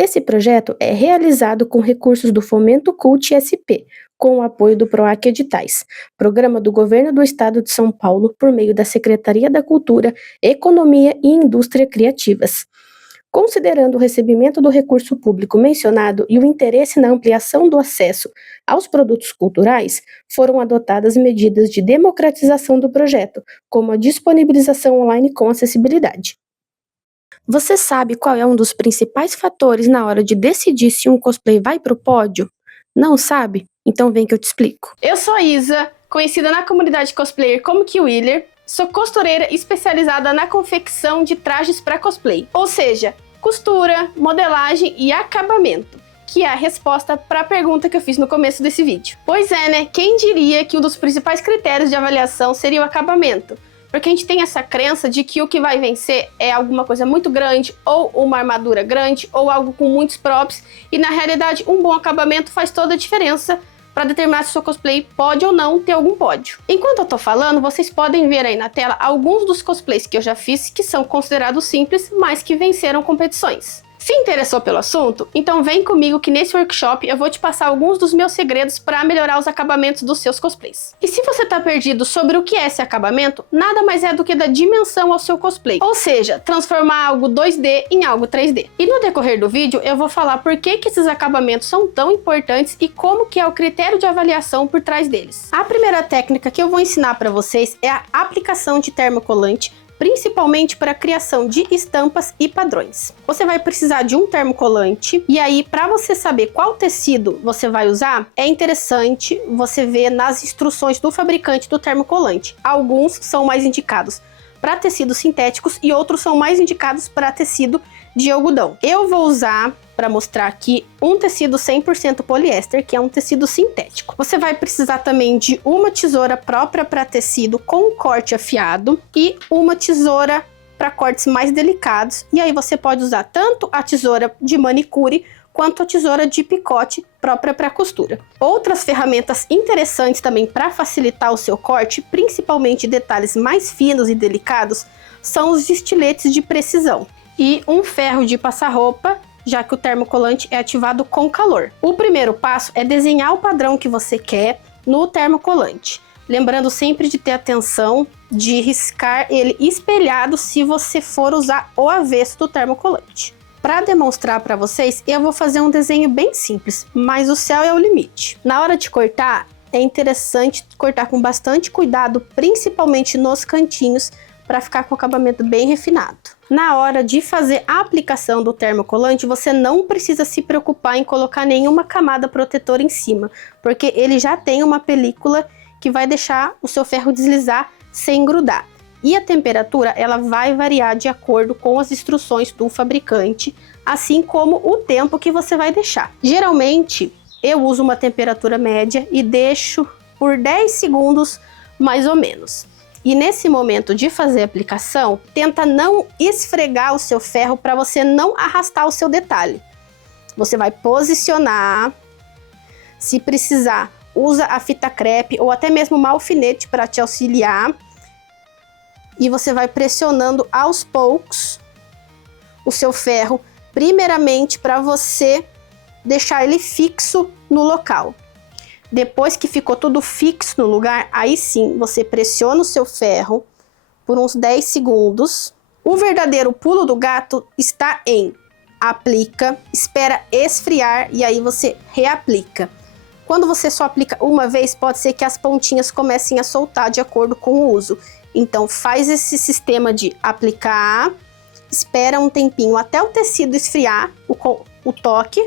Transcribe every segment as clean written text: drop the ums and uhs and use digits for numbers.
Esse projeto é realizado com recursos do Fomento Cult SP, com o apoio do PROAC Editais, programa do Governo do Estado de São Paulo por meio da Secretaria da Cultura, Economia e Indústria Criativas. Considerando o recebimento do recurso público mencionado e o interesse na ampliação do acesso aos produtos culturais, foram adotadas medidas de democratização do projeto, como a disponibilização online com acessibilidade. Você sabe qual é um dos principais fatores na hora de decidir se um cosplay vai pro pódio? Não sabe? Então vem que eu te explico. Eu sou a Isa, conhecida na comunidade cosplayer como Kiwiller. Sou costureira especializada na confecção de trajes para cosplay, ou seja, costura, modelagem e acabamento, que é a resposta para a pergunta que eu fiz no começo desse vídeo. Pois é, né? Quem diria que um dos principais critérios de avaliação seria o acabamento? Porque a gente tem essa crença de que o que vai vencer é alguma coisa muito grande, ou uma armadura grande, ou algo com muitos props, e na realidade um bom acabamento faz toda a diferença para determinar se o seu cosplay pode ou não ter algum pódio. Enquanto eu tô falando, vocês podem ver aí na tela alguns dos cosplays que eu já fiz que são considerados simples, mas que venceram competições. Se interessou pelo assunto, então vem comigo que nesse workshop eu vou te passar alguns dos meus segredos para melhorar os acabamentos dos seus cosplays. E se você tá perdido sobre o que é esse acabamento, nada mais é do que dar dimensão ao seu cosplay, ou seja, transformar algo 2D em algo 3D. E no decorrer do vídeo eu vou falar por que esses acabamentos são tão importantes e como que é o critério de avaliação por trás deles. A primeira técnica que eu vou ensinar para vocês é a aplicação de termocolante, principalmente para a criação de estampas e padrões. Você vai precisar de um termocolante, e aí para você saber qual tecido você vai usar, é interessante você ver nas instruções do fabricante do termocolante. Alguns são mais indicados para tecidos sintéticos e outros são mais indicados para tecido de algodão. Eu vou usar, para mostrar aqui, um tecido 100% poliéster, que é um tecido sintético. Você vai precisar também de uma tesoura própria para tecido com corte afiado e uma tesoura para cortes mais delicados. E aí você pode usar tanto a tesoura de manicure quanto a tesoura de picote própria para costura. Outras ferramentas interessantes também para facilitar o seu corte, principalmente detalhes mais finos e delicados, são os estiletes de precisão e um ferro de passar roupa, já que o termocolante é ativado com calor. O primeiro passo é desenhar o padrão que você quer no termocolante, lembrando sempre de ter atenção de riscar ele espelhado se você for usar o avesso do termocolante. Para demonstrar para vocês, eu vou fazer um desenho bem simples, mas o céu é o limite. Na hora de cortar, é interessante cortar com bastante cuidado, principalmente nos cantinhos, para ficar com o acabamento bem refinado. Na hora de fazer a aplicação do termocolante, você não precisa se preocupar em colocar nenhuma camada protetora em cima, porque ele já tem uma película que vai deixar o seu ferro deslizar sem grudar. E a temperatura ela vai variar de acordo com as instruções do fabricante, assim como o tempo que você vai deixar. Geralmente, eu uso uma temperatura média e deixo por 10 segundos mais ou menos. E nesse momento de fazer a aplicação, tenta não esfregar o seu ferro para você não arrastar o seu detalhe. Você vai posicionar, se precisar, usa a fita crepe ou até mesmo uma alfinete para te auxiliar. E você vai pressionando aos poucos o seu ferro, primeiramente para você deixar ele fixo no local. Depois que ficou tudo fixo no lugar, aí sim, você pressiona o seu ferro por uns 10 segundos. O verdadeiro pulo do gato está em aplica, espera esfriar e aí você reaplica. Quando você só aplica uma vez, pode ser que as pontinhas comecem a soltar de acordo com o uso. Então faz esse sistema de aplicar, espera um tempinho até o tecido esfriar, o toque,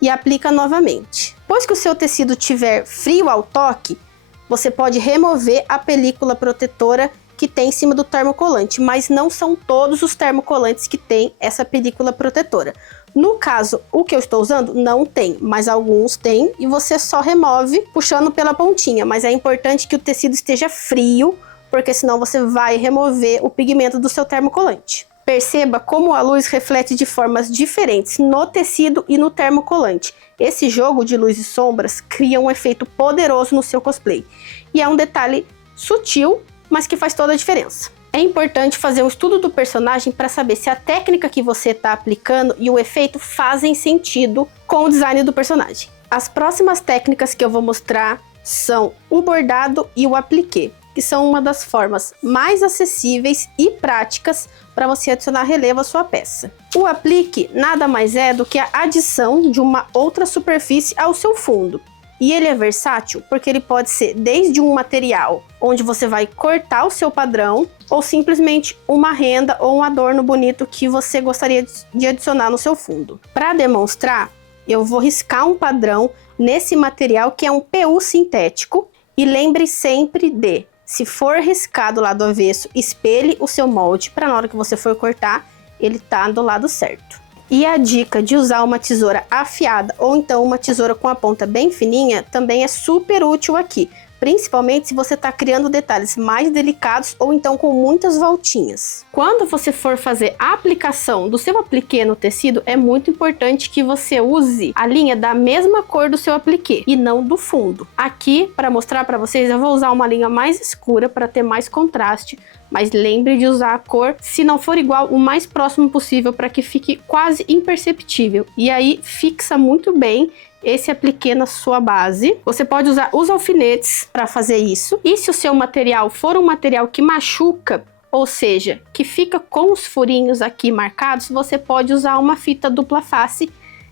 e aplica novamente. Depois que o seu tecido estiver frio ao toque, você pode remover a película protetora que tem em cima do termocolante, mas não são todos os termocolantes que tem essa película protetora. No caso, o que eu estou usando não tem, mas alguns tem e você só remove puxando pela pontinha, mas é importante que o tecido esteja frio, porque senão você vai remover o pigmento do seu termocolante. Perceba como a luz reflete de formas diferentes no tecido e no termocolante. Esse jogo de luz e sombras cria um efeito poderoso no seu cosplay. E é um detalhe sutil, mas que faz toda a diferença. É importante fazer um estudo do personagem para saber se a técnica que você está aplicando e o efeito fazem sentido com o design do personagem. As próximas técnicas que eu vou mostrar são o bordado e o appliqué, que são uma das formas mais acessíveis e práticas para você adicionar relevo à sua peça. O applique nada mais é do que a adição de uma outra superfície ao seu fundo. E ele é versátil porque ele pode ser desde um material onde você vai cortar o seu padrão ou simplesmente uma renda ou um adorno bonito que você gostaria de adicionar no seu fundo. Para demonstrar, eu vou riscar um padrão nesse material que é um PU sintético e lembre sempre de, se for riscado do lado avesso, espelhe o seu molde para na hora que você for cortar, ele tá do lado certo. E a dica de usar uma tesoura afiada ou então uma tesoura com a ponta bem fininha também é super útil aqui, principalmente se você está criando detalhes mais delicados ou então com muitas voltinhas. Quando você for fazer a aplicação do seu appliqué no tecido, é muito importante que você use a linha da mesma cor do seu appliqué e não do fundo. Aqui, para mostrar para vocês, eu vou usar uma linha mais escura para ter mais contraste, mas lembre de usar a cor, se não for igual, o mais próximo possível para que fique quase imperceptível. E aí fixa muito bem esse appliqué na sua base. Você pode usar os alfinetes para fazer isso. E se o seu material for um material que machuca, ou seja, que fica com os furinhos aqui marcados, você pode usar uma fita dupla face,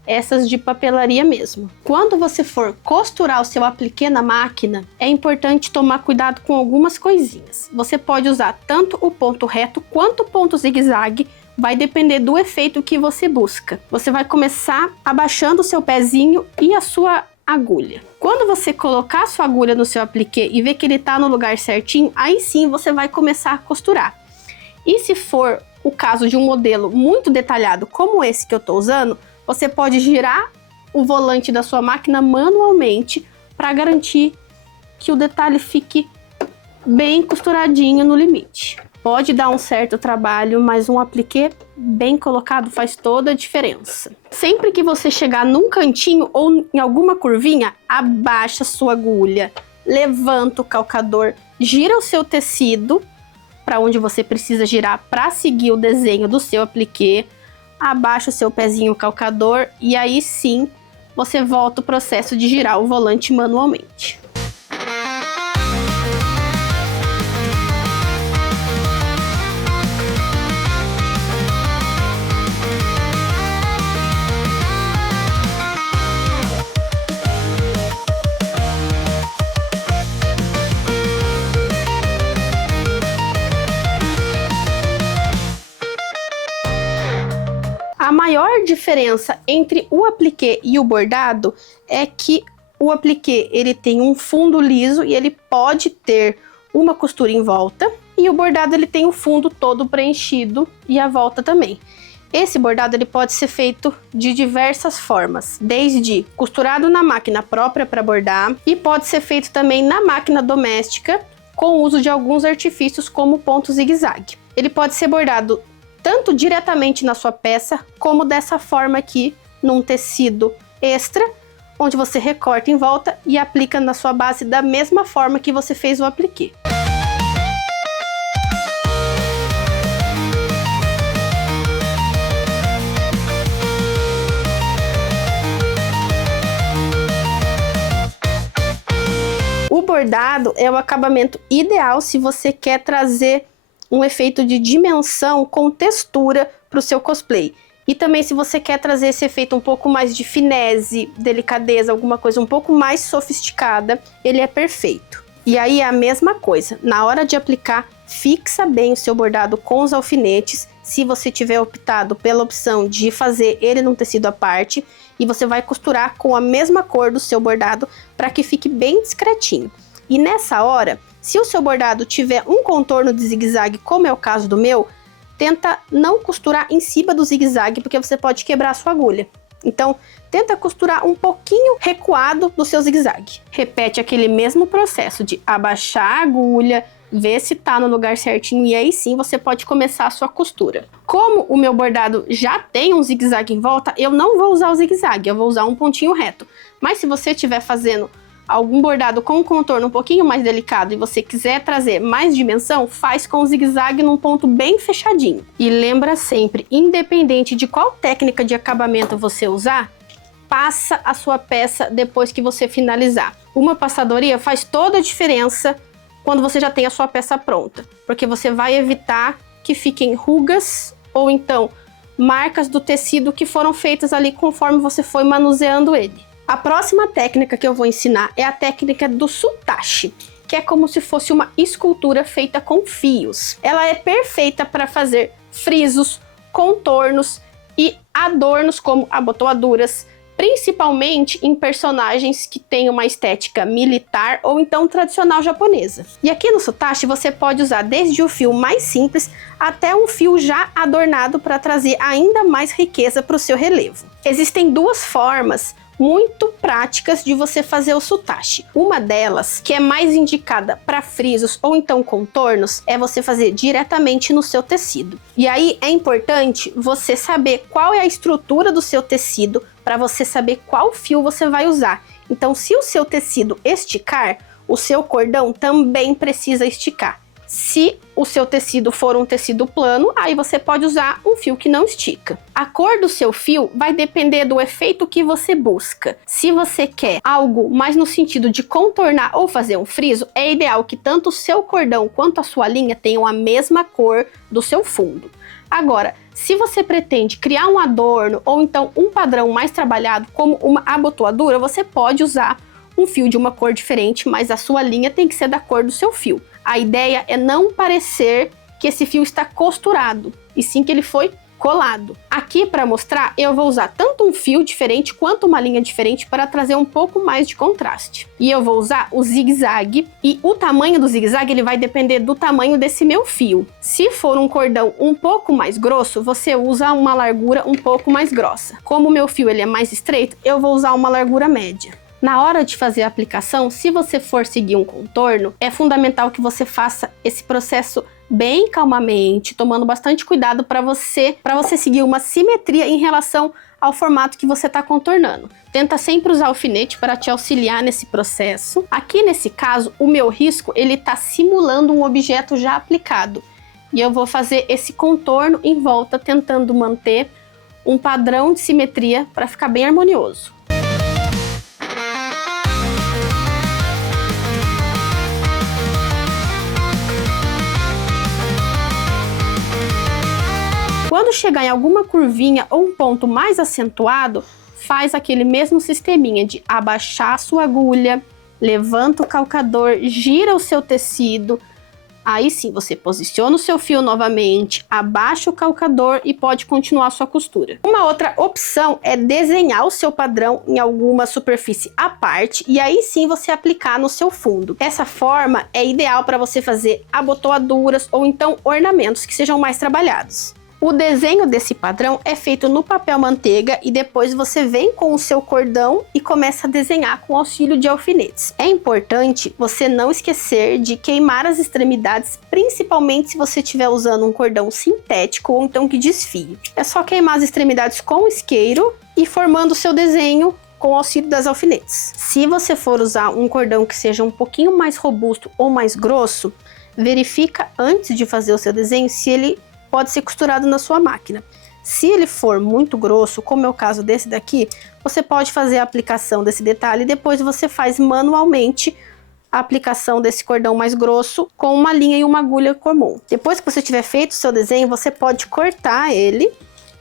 essas de papelaria mesmo. Quando você for costurar o seu appliqué na máquina, é importante tomar cuidado com algumas coisinhas. Você pode usar tanto o ponto reto quanto o ponto zigue-zague, vai depender do efeito que você busca. Você vai começar abaixando o seu pezinho e a sua agulha. Quando você colocar a sua agulha no seu appliqué e ver que ele está no lugar certinho, aí sim você vai começar a costurar. E se for o caso de um modelo muito detalhado como esse que eu estou usando, você pode girar o volante da sua máquina manualmente para garantir que o detalhe fique bem costuradinho no limite. Pode dar um certo trabalho, mas um appliqué bem colocado faz toda a diferença. Sempre que você chegar num cantinho ou em alguma curvinha, abaixa sua agulha, levanta o calcador, gira o seu tecido para onde você precisa girar para seguir o desenho do seu appliqué, abaixa o seu pezinho calcador e aí sim você volta o processo de girar o volante manualmente. A maior diferença entre o appliqué e o bordado é que o appliqué ele tem um fundo liso e ele pode ter uma costura em volta, e o bordado ele tem o fundo todo preenchido e a volta também. Esse bordado ele pode ser feito de diversas formas, desde costurado na máquina própria para bordar e pode ser feito também na máquina doméstica com o uso de alguns artifícios como ponto zigue-zague. Ele pode ser bordado tanto diretamente na sua peça, como dessa forma aqui, num tecido extra, onde você recorta em volta e aplica na sua base da mesma forma que você fez o appliqué. O bordado é o acabamento ideal se você quer trazer um efeito de dimensão com textura para o seu cosplay. E também se você quer trazer esse efeito um pouco mais de finesse, delicadeza, alguma coisa um pouco mais sofisticada, ele é perfeito. E aí é a mesma coisa, na hora de aplicar, fixa bem o seu bordado com os alfinetes, se você tiver optado pela opção de fazer ele num tecido à parte, e você vai costurar com a mesma cor do seu bordado para que fique bem discretinho. E nessa hora, se o seu bordado tiver um contorno de zigue-zague, como é o caso do meu, tenta não costurar em cima do zigue-zague, porque você pode quebrar a sua agulha. Então, tenta costurar um pouquinho recuado do seu zigue-zague. Repete aquele mesmo processo de abaixar a agulha, ver se tá no lugar certinho e aí sim você pode começar a sua costura. Como o meu bordado já tem um zigue-zague em volta, eu não vou usar o zigue-zague, eu vou usar um pontinho reto. Mas se você estiver fazendo algum bordado com um contorno um pouquinho mais delicado e você quiser trazer mais dimensão, faz com zigue-zague num ponto bem fechadinho. E lembra sempre, independente de qual técnica de acabamento você usar, passa a sua peça depois que você finalizar. Uma passadoria faz toda a diferença quando você já tem a sua peça pronta, porque você vai evitar que fiquem rugas ou então marcas do tecido que foram feitas ali conforme você foi manuseando ele. A próxima técnica que eu vou ensinar é a técnica do soutache, que é como se fosse uma escultura feita com fios. Ela é perfeita para fazer frisos, contornos e adornos como abotoaduras, principalmente em personagens que têm uma estética militar ou então tradicional japonesa. E aqui no soutache você pode usar desde o fio mais simples até um fio já adornado para trazer ainda mais riqueza para o seu relevo. Existem duas formas muito práticas de você fazer o soutache. Uma delas, que é mais indicada para frisos ou então contornos, é você fazer diretamente no seu tecido. E aí é importante você saber qual é a estrutura do seu tecido para você saber qual fio você vai usar. Então, se o seu tecido esticar, o seu cordão também precisa esticar. Se o seu tecido for um tecido plano, aí você pode usar um fio que não estica. A cor do seu fio vai depender do efeito que você busca. Se você quer algo mais no sentido de contornar ou fazer um friso, é ideal que tanto o seu cordão quanto a sua linha tenham a mesma cor do seu fundo. Agora, se você pretende criar um adorno ou então um padrão mais trabalhado como uma abotoadura, você pode usar um fio de uma cor diferente, mas a sua linha tem que ser da cor do seu fio. A ideia é não parecer que esse fio está costurado, e sim que ele foi colado. Aqui, para mostrar, eu vou usar tanto um fio diferente quanto uma linha diferente para trazer um pouco mais de contraste. E eu vou usar o zigue-zague, e o tamanho do zigue-zague ele vai depender do tamanho desse meu fio. Se for um cordão um pouco mais grosso, você usa uma largura um pouco mais grossa. Como o meu fio ele é mais estreito, eu vou usar uma largura média. Na hora de fazer a aplicação, se você for seguir um contorno, é fundamental que você faça esse processo bem calmamente, tomando bastante cuidado para você seguir uma simetria em relação ao formato que você está contornando. Tenta sempre usar alfinete para te auxiliar nesse processo. Aqui nesse caso, o meu risco ele está simulando um objeto já aplicado. E eu vou fazer esse contorno em volta, tentando manter um padrão de simetria para ficar bem harmonioso. Quando chegar em alguma curvinha ou um ponto mais acentuado, faz aquele mesmo sisteminha de abaixar a sua agulha, levanta o calcador, gira o seu tecido, aí sim você posiciona o seu fio novamente, abaixa o calcador e pode continuar a sua costura. Uma outra opção é desenhar o seu padrão em alguma superfície à parte e aí sim você aplicar no seu fundo. Essa forma é ideal para você fazer abotoaduras ou então ornamentos que sejam mais trabalhados. O desenho desse padrão é feito no papel manteiga e depois você vem com o seu cordão e começa a desenhar com auxílio de alfinetes. É importante você não esquecer de queimar as extremidades, principalmente se você estiver usando um cordão sintético ou então que desfie. É só queimar as extremidades com isqueiro e formando o seu desenho com o auxílio das alfinetes. Se você for usar um cordão que seja um pouquinho mais robusto ou mais grosso, verifica antes de fazer o seu desenho se ele pode ser costurado na sua máquina. Se ele for muito grosso, como é o caso desse daqui, você pode fazer a aplicação desse detalhe e depois você faz manualmente a aplicação desse cordão mais grosso com uma linha e uma agulha comum. Depois que você tiver feito o seu desenho, você pode cortar ele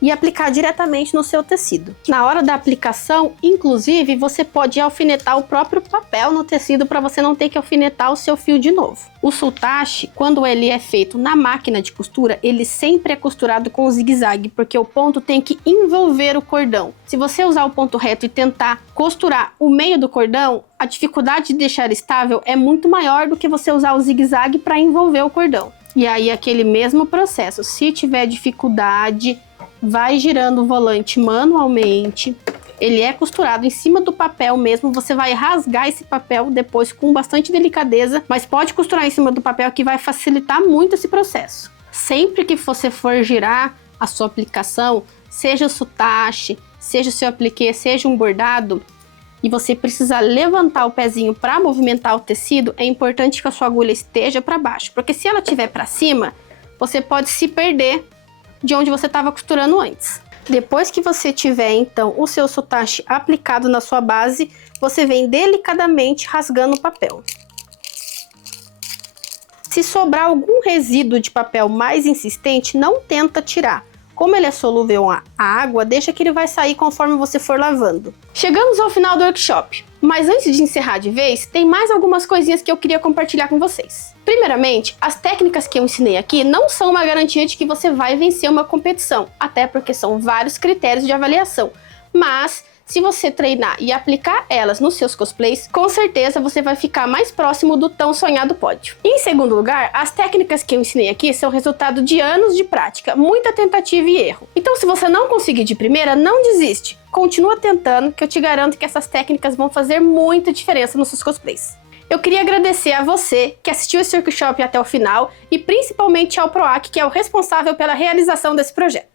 e aplicar diretamente no seu tecido. Na hora da aplicação, inclusive, você pode alfinetar o próprio papel no tecido para você não ter que alfinetar o seu fio de novo. O soutache, quando ele é feito na máquina de costura, ele sempre é costurado com zigue-zague, porque o ponto tem que envolver o cordão. Se você usar o ponto reto e tentar costurar o meio do cordão, a dificuldade de deixar estável é muito maior do que você usar o zigue-zague para envolver o cordão. E aí, aquele mesmo processo, se tiver dificuldade, vai girando o volante manualmente, ele é costurado em cima do papel mesmo, você vai rasgar esse papel depois com bastante delicadeza, mas pode costurar em cima do papel que vai facilitar muito esse processo. Sempre que você for girar a sua aplicação, seja o soutache, seja o seu appliqué, seja um bordado, e você precisar levantar o pezinho para movimentar o tecido, é importante que a sua agulha esteja para baixo, porque se ela estiver para cima, você pode se perder de onde você estava costurando antes. Depois que você tiver, então, o seu sotache aplicado na sua base, você vem delicadamente rasgando o papel. Se sobrar algum resíduo de papel mais insistente, não tenta tirar. Como ele é solúvel à água, deixa que ele vai sair conforme você for lavando. Chegamos ao final do workshop, mas antes de encerrar de vez, tem mais algumas coisinhas que eu queria compartilhar com vocês. Primeiramente, as técnicas que eu ensinei aqui não são uma garantia de que você vai vencer uma competição, até porque são vários critérios de avaliação, mas se você treinar e aplicar elas nos seus cosplays, com certeza você vai ficar mais próximo do tão sonhado pódio. Em segundo lugar, as técnicas que eu ensinei aqui são resultado de anos de prática, muita tentativa e erro. Então, se você não conseguir de primeira, não desiste. Continua tentando, que eu te garanto que essas técnicas vão fazer muita diferença nos seus cosplays. Eu queria agradecer a você que assistiu esse workshop até o final e principalmente ao PROAC, que é o responsável pela realização desse projeto.